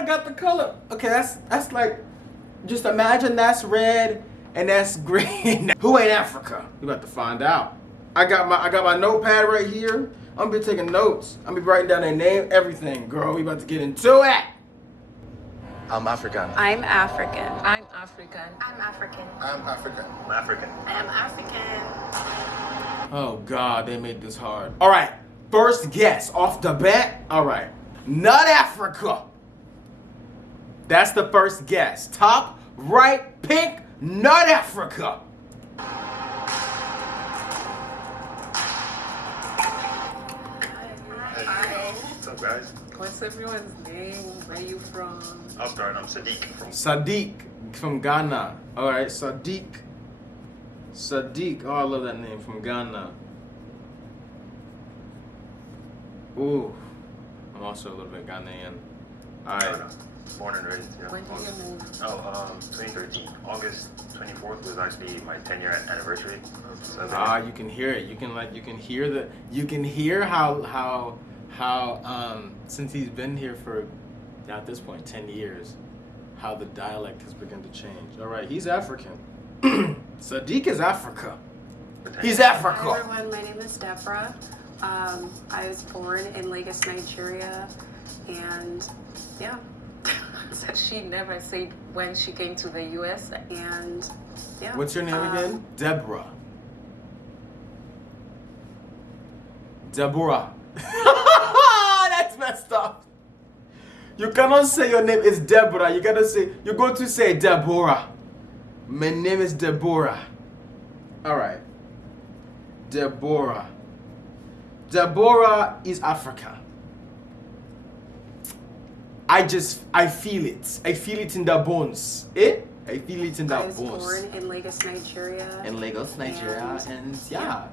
I got the color. Okay, that's like, just imagine that's red and that's green. Who ain't Africa? You about to find out. I got my notepad right here. I'm gonna be taking notes. I'm gonna be writing down their name, everything. Girl, we about to get into it. I'm African. I'm African. I'm African. I'm African. I'm African. I'm African. I'm African. Oh God, they made this hard. All right, first guess off the bat. All right, not Africa. That's the first guess. Top right, pink, not Africa. Hi. What's up, guys? What's everyone's name? Where are you from? I'll start. I'm Sadiq from. Sadiq from Ghana. All right, Sadiq. Sadiq. Oh, I love that name, from Ghana. Ooh, I'm also a little bit Ghanaian. All right. Born and raised. Yeah. When did you move? 2013. August 24th was actually my 10-year anniversary. So You can hear it. You can hear how since he's been here for, at this point, 10 years, how the dialect has begun to change. All right, he's African. Sadiq is Africa. He's Hi Africa. everyone, my name is Deborah. I was born in Lagos, Nigeria, and yeah. So she never said when she came to the US. And yeah. What's your name again? Deborah. Deborah. That's messed up. You cannot say your name is Deborah. You're going to say Deborah. My name is Deborah. All right. Deborah. Deborah is Africa. I feel it. I feel it in the bones. I feel it in the I was bones. born in Lagos, Nigeria. In Lagos, Nigeria, and yeah.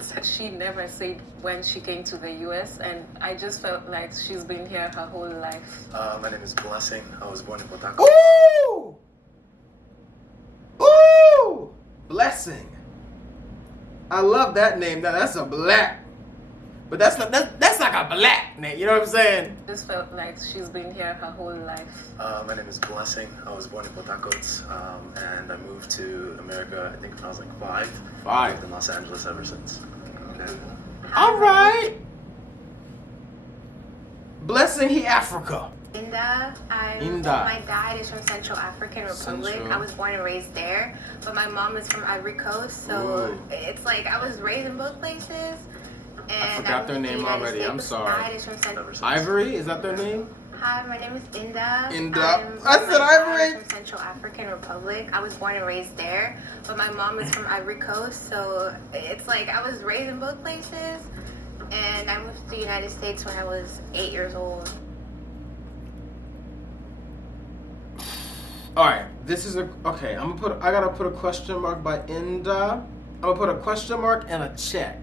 So she never said when she came to the US, and I just felt like she's been here her whole life. My name is Blessing. I was born in Port Harcourt. Ooh! Ooh! Blessing. I love that name. Now that's a black. But that's like a black name. You know what I'm saying? Just felt like she's been here her whole life. My name is Blessing. I was born in Port Harcourt, and I moved to America, I think when I was like 5. I've lived in Los Angeles ever since. Okay. All right. Blessing, he Africa. Inda. My dad is from Central African Republic. Central. I was born and raised there, but my mom is from Ivory Coast, so Ooh. it's like I was raised in both places. And forgot their moved to the name United already. States, I'm but sorry. My dad is from Ever since. Ivory, is that their name? Hi, my name is Inda. Inda. I My said dad Ivory. is from Central African Republic. I was born and raised there, but my mom is from Ivory Coast, so it's like I was raised in both places. And I moved to the United States when I was 8 years old. All right, this is okay. I gotta put a question mark by Inda. I'm gonna put a question mark and a check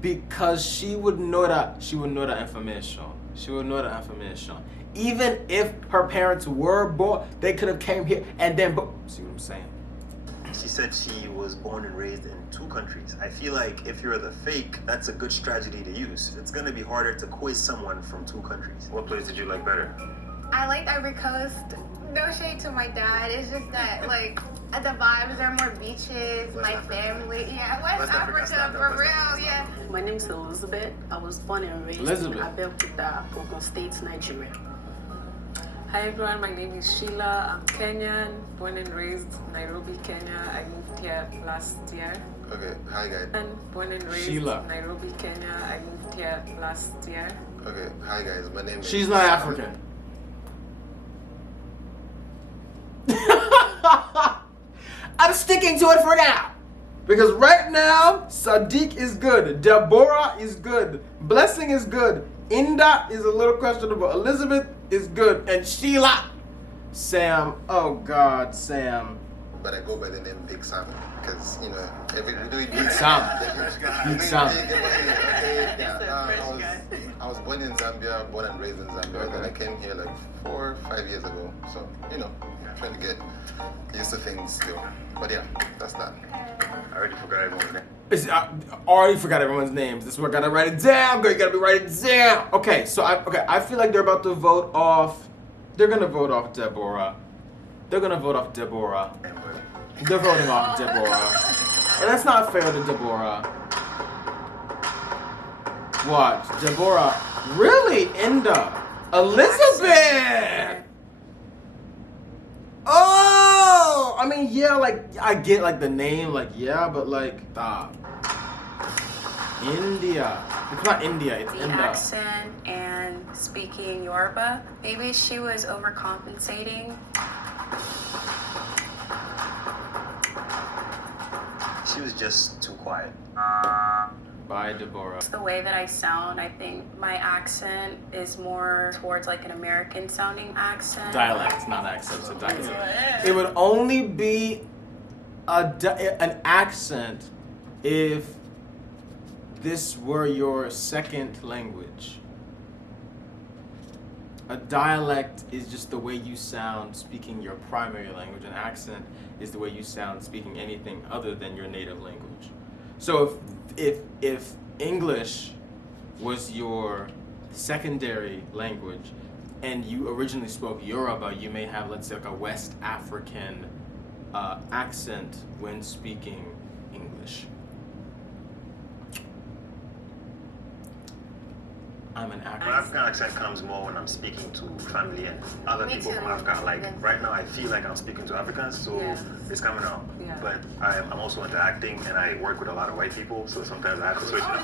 because she would know that information. She would know that information. Even if her parents were born, they could have came here and then. See what I'm saying? She said she was born and raised in 2 countries. I feel like if you're the fake, that's a good strategy to use. It's gonna be harder to quiz someone from 2 countries. What place did you like better? I liked Ivory Coast. No shade to my dad. It's just that, like, the vibes are more beaches, my family. Yeah, West Africa, for real, yeah. My name is Elizabeth. I was born and raised Elizabeth. in Abeokuta, Ogun State, Nigeria. Hi everyone, my name is Sheila. I'm Kenyan, born and raised Nairobi, Kenya. I moved here last year. Okay, hi guys. And born and raised Sheila. Nairobi, Kenya. I moved here last year. Okay, hi guys. My name is. She's not African. I'm sticking to it for now. Because right now, Sadiq is good. Deborah is good. Blessing is good. Inda is a little questionable. Elizabeth is good. And Sheila. Sam. Oh God, Sam. But I go by the name Big Sam because we do it Big Sam. Big Sam. I was born in Zambia, born and raised in Zambia. Then I came here like 4 or 5 years ago. So trying to get used to things still. But yeah, that's that. I already forgot everyone's name. I already forgot everyone's names. This is where I gotta write it down. Girl, you gotta be writing it down. Okay, so I feel like they're about to vote off They're gonna vote off Deborah. They're gonna vote off Deborah. They're voting off Deborah. And that's not fair to Deborah. Watch, Deborah. Really, Inda. Elizabeth! Oh! I mean, yeah, like, I get, like, the name, like, yeah, but, like, stop. India. It's not India, it's The Inda. accent and speaking Yoruba. Maybe she was overcompensating. She was just too quiet. Bye, Deborah. It's the way that I sound. I think my accent is more towards like an American sounding accent. Dialect, not accent, it's a dialect. It would only be an accent if this were your second language. A dialect is just the way you sound speaking your primary language. An accent is the way you sound speaking anything other than your native language. So if English was your secondary language and you originally spoke Yoruba, you may have, let's say, like a West African accent when speaking English. I'm an My actor. African accent comes more when I'm speaking to family and other Me people too. from Africa. Like Yes. right now, I feel like I'm speaking to Africans, so Yeah. it's coming out. Yeah. But I'm also into acting, and I work with a lot of white people, so sometimes I have to switch it up.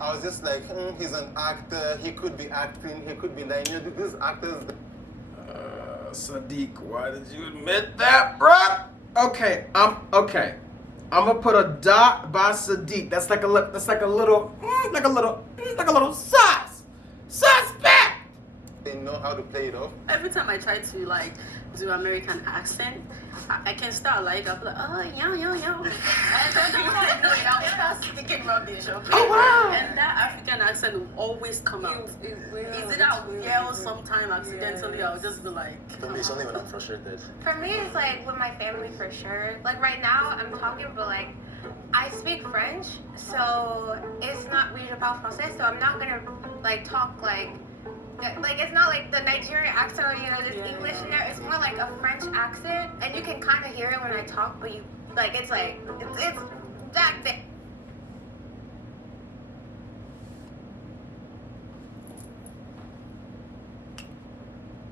I was just like, he's an actor. He could be acting. He could be like, these actors. Sadiq, why did you admit that, bruh? Okay, I'm gonna put a dot by Sadiq. That's like a little sauce. Suspect. They know how to play it off. Every time I try to like do American accent, I can start like I'm like, oh yo. And then before I know it, I'll start speaking rubbish. Okay? Oh, wow. And that African accent will always come out. Is it I'll yell sometime accidentally? I'll just be like. For me, it's only when I'm frustrated. For me, it's like with my family for sure. Like right now, I'm talking, but like I speak French, so it's not regional français. So I'm not gonna like talk like it's not like the Nigerian accent or there's English in there. It's more like a French accent, and you can kind of hear it when I talk, but you like it's that thing.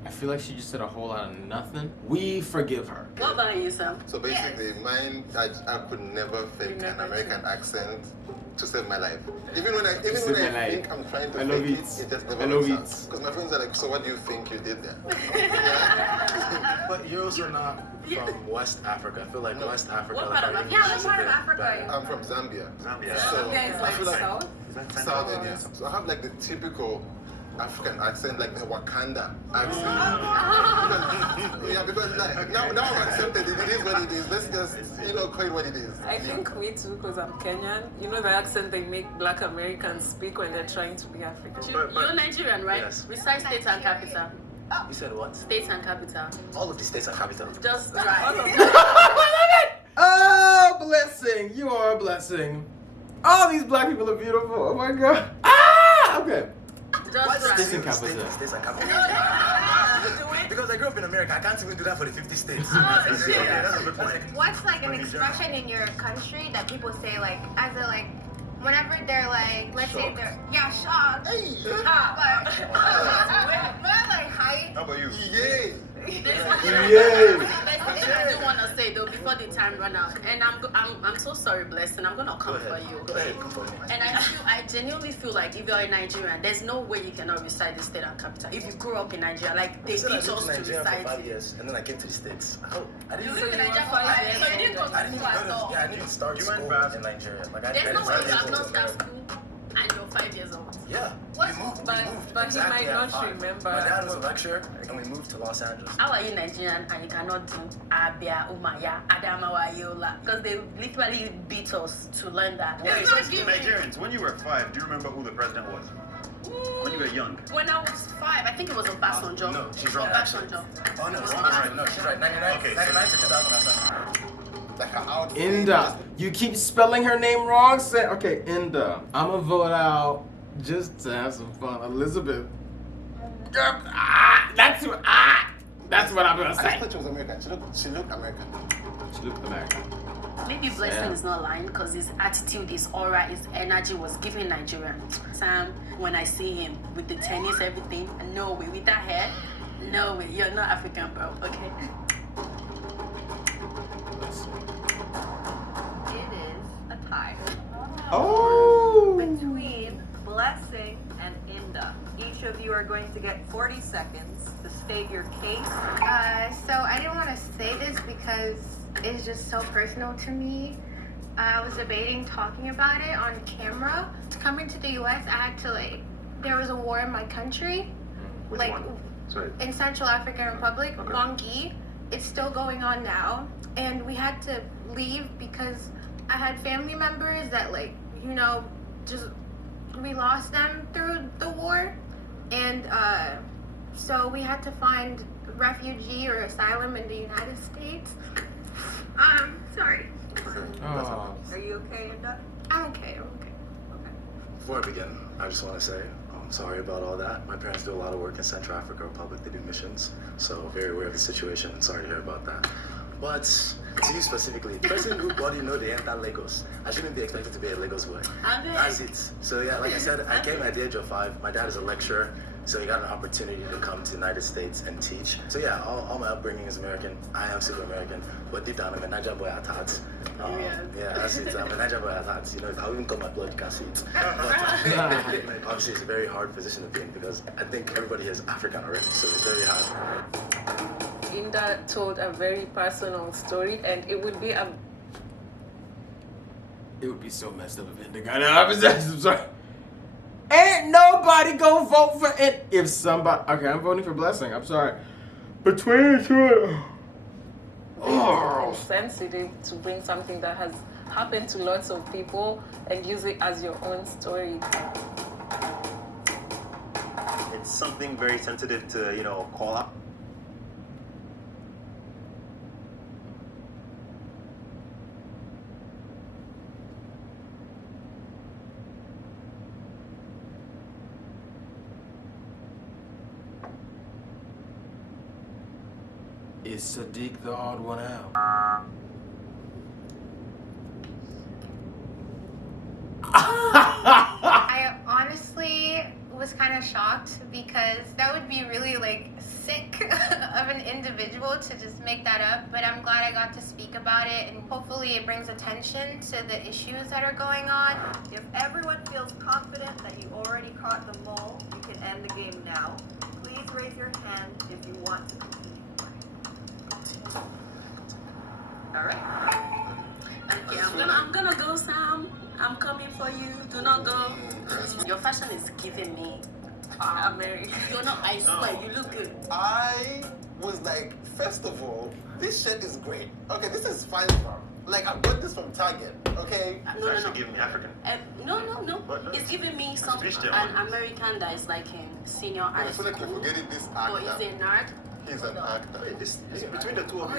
I feel like she just said a whole lot of nothing. We forgive her. What about you, Sam? So basically, mine, I could never fake an American accent to save my life. Even when I think I'm trying to I love fake it. it just never I love works it. Because my friends are like, so what do you think you did there? But you're also not from West Africa. I feel like No. West Africa. What part of like, Africa? Yeah, English what is a part of bit Africa are you? better. I'm from Zambia. Zambia. So Zambia is I like feel like south? Southern, yes. So I have like the typical African accent, like the Wakanda accent. Because like, now I'm accepted. It is what it is. Let's just call it what it is. I think me too, because I'm Kenyan. You know the accent they make Black Americans speak when they're trying to be African. You're Nigerian, right? Yes. Recite state and capital. You said what? State and capital. All of the states are capital. Just All right. of them. Oh, blessing. You are a blessing. All these black people are beautiful. Oh my God. Ah, okay. Just Why right. States and capital. States and capital. Because I grew up in America, I can't even do that for the 50 states. Oh, shit. That's a good point. What's like an expression in your country that people say like as a like whenever they're like let's say they're shocked. Shocked. But not like hype. How about you? Yay! There's Yay. something I do want to say though before the time run out, and I'm so sorry, Blessing. I'm gonna come for you. Go ahead, come for me. And I genuinely feel like if you're a Nigerian, there's no way you cannot recite the state and capital. If you grew up in Nigeria, like they I said I teach lived us in to Nigeria for recite. 5 years, and then I came to the States. How? I didn't. You live in you Nigeria were for 5 5 years, so you didn't go I to didn't school go at to. all. Yeah, I didn't start You school went back. in Nigeria. Like There's no way you have to not started America. school and you're 5 years old. Yeah, What? we moved. But exactly he might at not 5. remember. My dad was a lecturer, and we moved to Los Angeles. How are you Nigerian and you cannot do Abia, Umaya, Adamawa, Yola? Because they literally beat us to learn that. Wait, It's not given. Nigerians, when you were 5, do you remember who the president was? When you were young? When I was 5, I think it was Obasanjo. No, she's wrong, actually. Obasanjo. Oh no, It was she's Obasanjo. right. No, she's right. 99, Okay, 99 to 2007. Like her outfit. Inda. You keep spelling her name wrong. Okay, Inda. I'ma vote out just to have some fun. Elizabeth. That's what I'm gonna I say. thought she was American. She looked American. She looked American. Maybe Blessing is not lying because his attitude, his aura, his energy was giving Nigerian. Sam, when I see him with the tennis, everything, no way, with that hair, no way, you're not African, bro, okay? It is a tie Oh. between Blessing and Inda. Each of you are going to get 40 seconds to state your case. So I didn't want to say this because it's just so personal to me. I was debating talking about it on camera. Coming to the US, I had to there was a war in my country. Which like one? Sorry. in Central African Republic, Okay. Bangui. It's still going on now. And we had to leave because I had family members that just we lost them through the war. And so we had to find refugee or asylum in the United States. Sorry. Oh. Are you okay, Inda? I'm okay. Before I begin, I just want to say I'm sorry about all that. My parents do a lot of work in Central African Republic. They do missions, so very aware of the situation and sorry to hear about that. But to you specifically, the person who body know they enter Lagos, I shouldn't be expected to be a Lagos boy. That's it. So yeah, like I said, I came at the age of 5. My dad is a lecturer, so he got an opportunity to come to the United States and teach. So yeah, all my upbringing is American. I am super American, but deep down I'm a Niger boy at heart. Yeah, that's it. I'm a Niger boy at heart. I'll even cut my blood, you can see it. But obviously it's a very hard position to be in because I think everybody here is African already, so it's very hard. Inda told a very personal story, and it would be so messed up if Inda got an opposite. I'm sorry. Ain't nobody gonna vote for it if somebody. Okay, I'm voting for Blessing. I'm sorry. Between the two. Oh. sensitive to bring something that has happened to lots of people and use it as your own story. It's something very sensitive to, call out. Is Sadiq the odd one out? I honestly was kind of shocked because that would be really sick of an individual to just make that up, but I'm glad I got to speak about it and hopefully it brings attention to the issues that are going on. If everyone feels confident that you already caught the mole, you can end the game now. Please raise your hand if you want to continue. All right. Okay, I'm gonna go, Sam. I'm coming for you. Do not go. Your fashion is giving me America. You're not. I swear, you look good. I was like, first of all, this shirt is great. Okay, this is fine. I got this from Target. Okay. It's actually giving me African. No. What? It's giving me Christian. an American that is like in senior high I feel like school. you're forgetting this But actor. he's a nerd. He's an actor. It's between the two of you.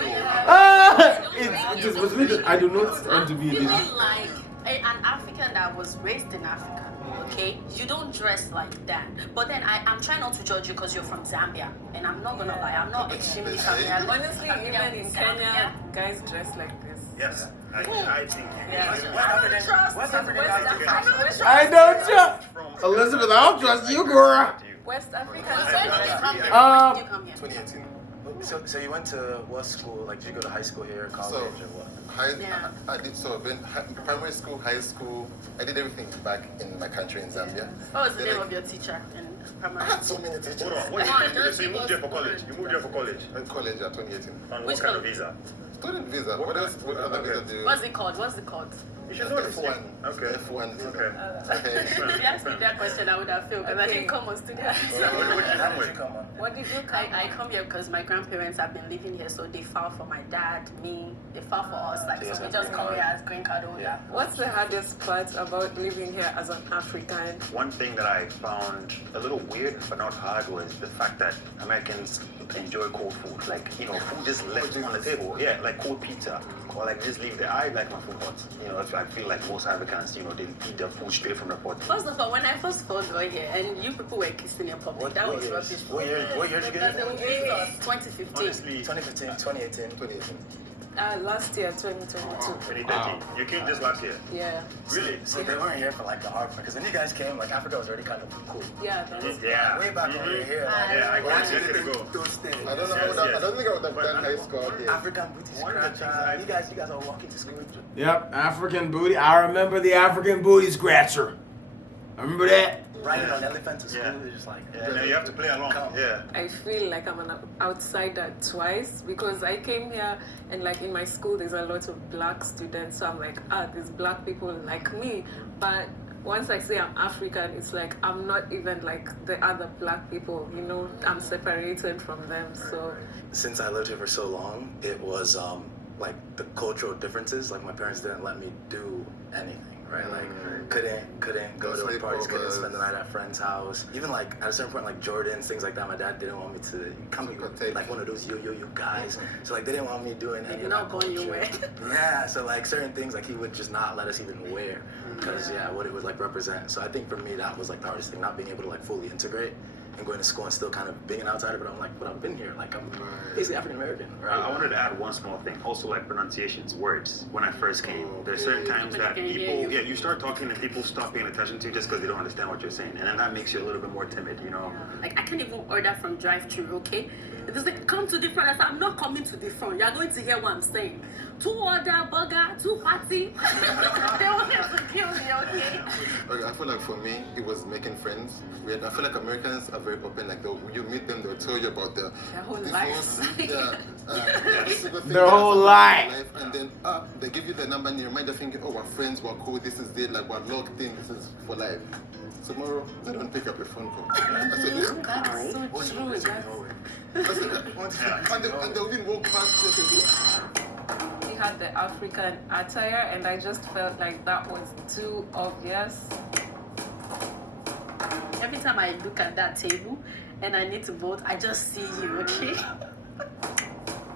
It's between the, I do not want to be I'm this. feeling like an African that was raised in Africa. Okay, you don't dress like that. But then I'm trying not to judge you because you're from Zambia, and I'm not gonna lie, I'm not extremely familiar. Honestly, even in Kenya, guys dress like this. Yes, I think. Yeah. West African guys together. I don't trust Elizabeth. I don't trust you, girl. West African. When did you come here? 2018. So you went to what school? Like, did you go to high school here, college, So, or what? Yeah. I did primary school, high school. I did everything back in my country in Zambia. What was the Then name of your teacher in I primary? had so many teachers. Hold on, what Come on, did you do? just So you moved here for college? You moved here for college? In college, 2018. On Which what kind of college? visa? Student visa. What else? What other visa do you? What's it called? What's it called? You should know this. F1. Okay. F1 visa. Okay. If you asked me that question, I would have failed because I didn't come on student visa. How did you come on? What did you I come here because my grandparents have been living here, so they filed for my dad, me, they filed for us. So we just come here as green card holder. Yeah. What's the hardest part about living here as an African? One thing that I found a little weird but not hard was the fact that Americans enjoy cold food. Food just left on the table. Yeah, like cold pizza. Or just leave there. I like my food hot. I feel like most Africans Africans, you know, they eat their food straight from the pot. First of all, when I first found out here and you people were kissing in public, that was rubbish. What year did you get Because they it? were being us 2015. Honestly, 2015, 2018. 2018. Last year, 2022. 2013. You came just last year. Yeah. Really? So they weren't here for like the hard because when you guys came, like Africa was already kind of cool. Yeah, that's Yeah. Way back when we were here. Like, Yeah, I got you. There you go. those things. I don't know how that, I don't think I would have done high school out here. African booty One of the scratcher. things You guys are walking to school. Yep, African booty. I remember the African booty scratcher. I remember that. Riding on elephant to school. Yeah. It's just like, Yeah, now you have to play along. Come. Yeah. I feel like I'm an outsider twice because I came here and like in my school there's a lot of black students, so I'm like, there's black people like me, but once I say I'm African, it's like I'm not even like the other black people, you know, I'm separated from them. So since I lived here for so long, it was like the cultural differences. Like my parents didn't let me do anything, right? Like couldn't go to like parties, couldn't spend the night at friend's house. Even like at a certain point, like Jordans, things like that. My dad didn't want me to come like one of those yo guys. So like they didn't want me doing any of that culture. Yeah, so like certain things like he would just not let us even wear because what it would like represent. So I think for me that was like the hardest thing, not being able to like fully integrate and going to school and still kind of being an outsider, but I'm like, but I've been here, like I'm basically African American, right? I wanted to add one small thing, also like pronunciations, words. When I first came, there's certain times that people, you start talking and people stop paying attention to you just because they don't understand what you're saying, and then that makes you a little bit more timid, you know? Like I can't even order from drive-thru, okay? It is like, come to the front. I said, I'm not coming to the front. You're going to hear what I'm saying. 2 order, burger, 2 party. They wanted to kill me, okay? Okay, I feel like for me, it was making friends. I feel like Americans are very open. Like you meet them, they'll tell you about their whole life. Their whole life. And then they give you the number and you remind them thinking, oh, we're friends, we're cool, this is it, like we're locked in, this is for life. Tomorrow, they don't pick up your phone call. I said, That's so true. and they'll even walk past you. he had the African attire and I just felt like that was too obvious. Every time I look at that table and I need to vote, I just see you, okay?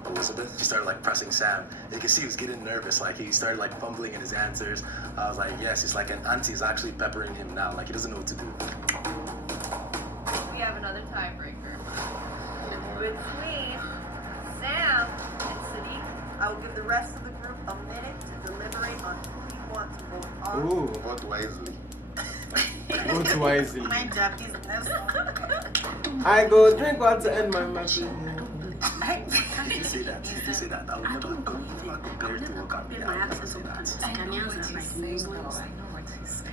Elizabeth, she started like pressing Sam. You can see he was getting nervous. Like he started like fumbling in his answers. I was like, yes, it's like an auntie is actually peppering him now. Like he doesn't know what to do. We have another tiebreaker. Between Sam and Sadiq, I will give the rest of the group a minute to deliberate on who you want to vote on. Ooh, Vote wisely. vote wisely. Mind your business. I go drink water and my mouth. You say that. You say that. I would never go compared to what can be My access over Ghanaians are like Muslims.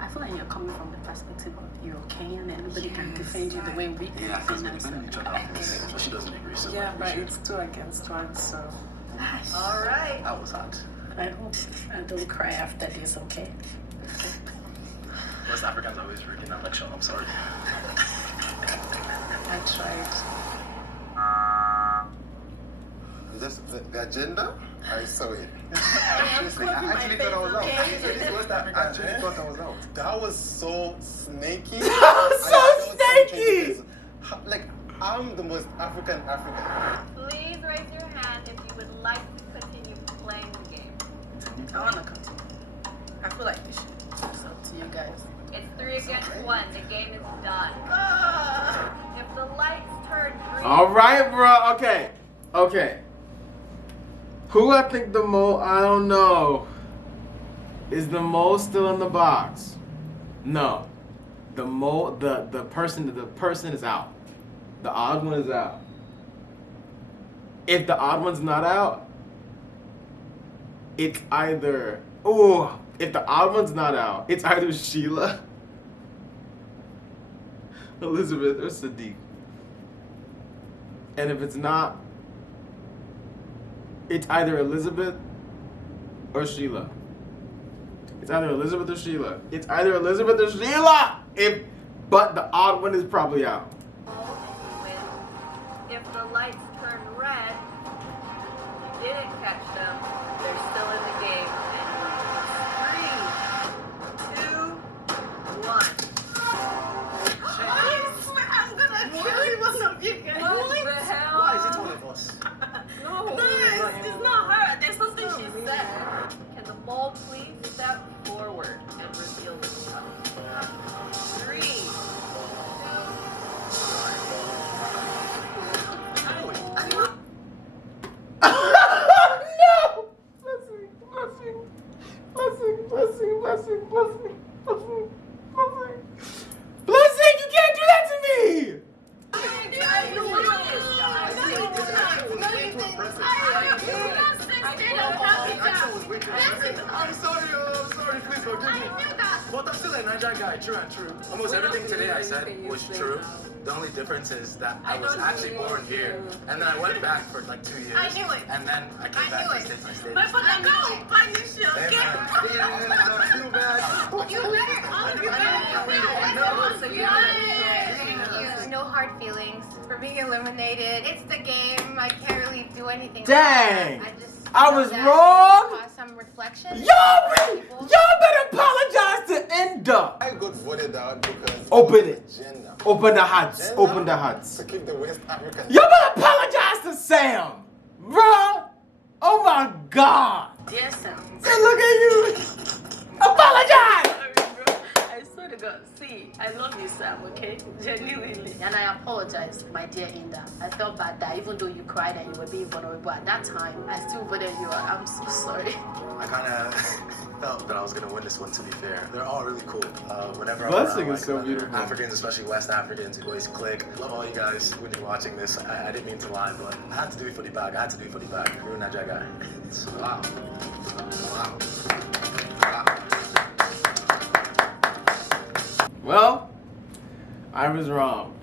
I feel like you're coming from the perspective of you're Kenyan and nobody can defend you the way we can Yeah, because defend we've been in each other on this. So she doesn't agree. So Yeah, like, but we it's 2 against 1, so. All right. that was hot. I hope I don't cry after this, okay? West Africans always rigging that election. I'm sorry. I tried. Just the agenda, I saw it. Seriously, I actually thought I was out. I actually thought I was out. That was so snaky. So snaky! Like, I'm the most African. Please raise your hand if you would like to continue playing the game. I want to continue. I feel like we should. It's up to you guys. It's 3 against 1. The game is done. If the lights turn green, All right, bro. Okay. Who I think the mole? I don't know. Is the mole still in the box? No. The mole. The person is out. The odd one is out. If the odd one's not out, it's either. Oh, if the odd one's not out, it's either Sheila, Elizabeth, or Sadiq. And if it's not, it's either Elizabeth or Sheila. It's either Elizabeth or Sheila. It's either Elizabeth or Sheila. But the odd one is probably out. if the lights turn red, you didn't catch them. They're still in the game. And 3, 2, 1. I swear I'm gonna kill one of you guys. What the hell? Why is it one of us? No. No, it's not her. There's something she said. Can the mole please step forward? almost We don't everything today I believe said anything you was say true. now. The only difference is that I I was don't actually believe born you. here, and then I went back for like 2 years. I knew it. And then I came I back knew to it. the States. I stayed. But for the go, buy new shit, Hey, okay? man. You better. No hard feelings. For being eliminated, it's the game. I can't really do anything. Dang. I just I know was that wrong. cause some reflection. Y'all better apologize to Enda. I got voted out because Open it. agenda. Open the huts. Agenda Open the huts. to keep the West African. Y'all better apologize to Sam. Bruh. Oh my God. Dear Sam. Say, look at you. Apologize. Sorry, bro. I swear to God. See, I love you, Sam, okay? Genuinely. And I apologize, my dear Inda. I felt bad that even though you cried and you were being vulnerable at that time, I still voted you out. I'm so sorry. I kind of felt that I was going to win this one, to be fair. They're all really cool. Whenever I'm Blessing around, is so other beautiful. Africans, especially West Africans, who always click. Love all you guys when you're watching this. I didn't mean to lie, but I had to do it for the bag. I had to do it for the bag. You're a Niger guy. Wow. Wow. Well, I was wrong.